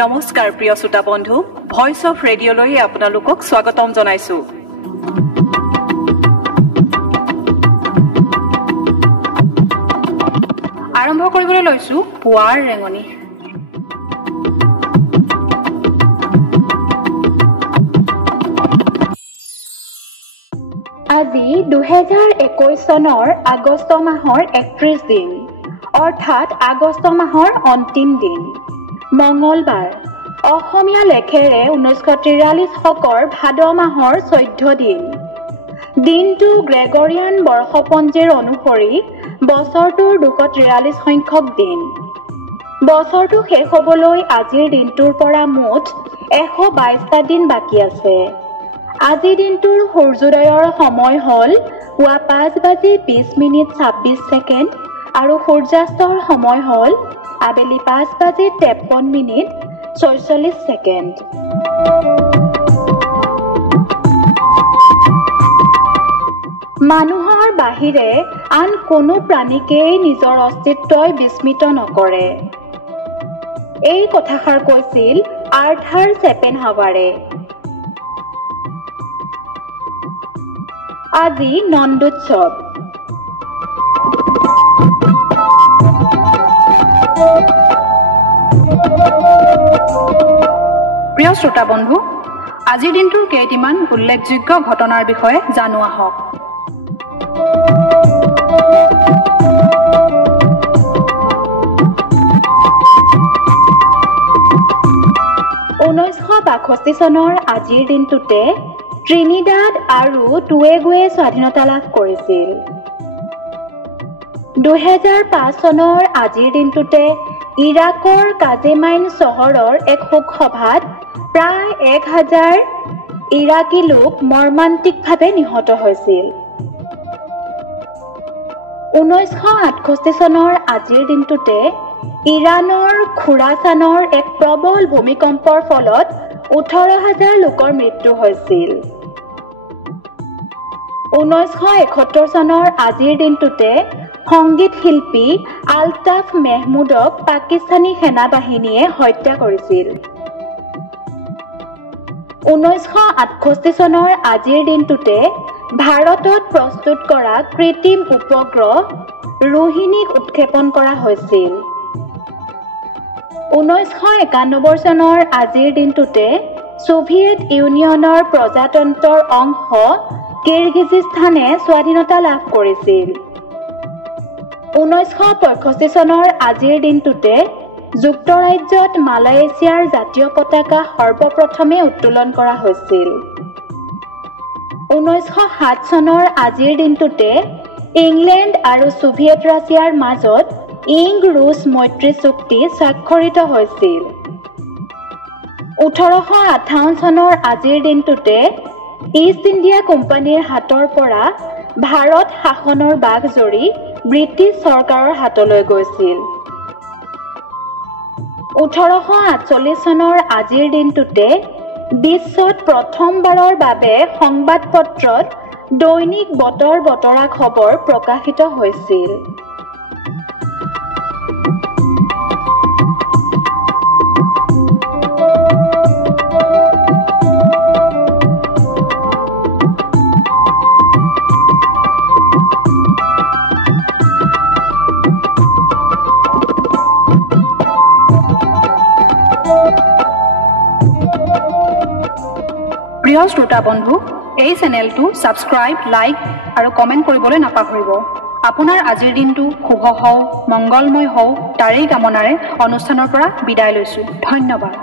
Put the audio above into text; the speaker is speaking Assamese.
নমস্কাৰ প্ৰিয় শ্ৰোতা বন্ধু, ভয়েস অফ ৰেডিঅ'লৈ আপোনালোকক স্বাগতম জনাইছো। আৰম্ভ কৰিবলৈ লৈছো পুৱাৰ ৰেঙনি। আজি 2021 চনৰ আগষ্ট মাহৰ 31 দিন, অৰ্থাৎ আগষ্ট মাহৰ অন্তিম দিন, মঙলবাৰ। অসমীয়া লেখেৰে 1943 শকৰ ভাদ মাহৰ 14 দিন। দিনটো গ্ৰেগৰিয়ান বৰ্ষপঞ্জীৰ অনুসৰি বছৰটোৰ 243 সংখ্যক দিন। বছৰটো শেষ হ'বলৈ আজিৰ দিনটোৰ পৰা মুঠ 122টা দিন বাকী আছে। আজিৰ দিনটোৰ সূৰ্যোদয়ৰ সময় হ'ল পুৱা 5:20:26 আৰু সূৰ্যাস্তৰ সময় হ'ল আবেলি 5:53:46। মানুহৰ বাহিৰে আন কোনো প্ৰাণীকেই নিজৰ অস্তিত্বই বিস্মিত নকৰে। এই কথাষাৰ কৈছিল আৰ্থাৰ ছেপেনহাৱাৰে। আজি নন্দোৎসৱ। প্ৰিয় শ্ৰোতা বন্ধু, আজিৰ দিনটোৰ কেইটিমান উল্লেখযোগ্য ঘটনাৰ বিষয়ে জানো আহক। 1962 চনৰ আজিৰ দিনটোতে ট্ৰিনিডাড আৰু টবেগোৱে স্বাধীনতা লাভ কৰিছিল। 2005 চনৰ আজিৰ দিনটোতে ইৰাকৰ কাজেমাইন চহৰৰ এক শোকসভাত প্ৰায় 1000 ইৰাকী লোক মৰ্মান্তিকভাৱে নিহত হৈছিল। 1968 চনৰ আজিৰ দিনটোতে ইৰাণৰ খোৰাছানৰ এক প্ৰবল ভূমিকম্পৰ ফলত 18,000 লোকৰ মৃত্যু হৈছিল। 1971 চনৰ আজিৰ দিনটোতে সংগীত শিল্পী আলতাফ মেহমুদক পাকিস্তানী সেনাবাহিনীয়ে হত্যা কৰিছিল। 1968 চনৰ আজিৰ দিনটোতে ভাৰতত প্ৰস্তুত কৰা কৃত্ৰিম উপগ্ৰহ ৰোহিণীক উৎক্ষেপণ কৰা হৈছিল। 1991 চনৰ আজিৰ দিনটোতে ছোভিয়েট ইউনিয়নৰ প্ৰজাতন্ত্ৰৰ অংশ কিৰগিজিস্তানে স্বাধীনতা লাভ কৰিছিল। 1965 চনৰ আজিৰ দিনটোতে যুক্তৰাজ্যত মালয়েছিয়াৰ জাতীয় পতাকা সৰ্বপ্ৰথমে উত্তোলন কৰা হৈছিল। 1907 চনৰ আজিৰ দিনটোতে ইংলেণ্ড আৰু ছোভিয়েট ৰাছিয়াৰ মাজত ইং-ৰুছ মৈত্ৰী চুক্তি স্বাক্ষৰিত হৈছিল। 1858 চনৰ আজিৰ দিনটোতে ইষ্ট ইণ্ডিয়া কোম্পানীৰ হাতৰ পৰা ভাৰত শাসনৰ বাঘজৰী ব্ৰিটিছ চৰকাৰৰ হাতলৈ গৈছিল। 1848 চনৰ আজিৰ দিনটোতে বিশ্বত প্ৰথমবাৰৰ বাবে সংবাদপত্ৰত দৈনিক বতৰ বতৰা খবৰ প্ৰকাশিত হৈছিল। প্ৰিয় শ্ৰোতা বন্ধু, এই চেনেলটো ছাবস্ক্ৰাইব, লাইক আৰু কমেণ্ট কৰিবলৈ নাপাহৰিব। আপোনাৰ আজিৰ দিনটো শুভ হওক, মংগলময় হওক, তাৰেই কামনাৰে অনুষ্ঠানৰ পৰা বিদায় লৈছোঁ। ধন্যবাদ।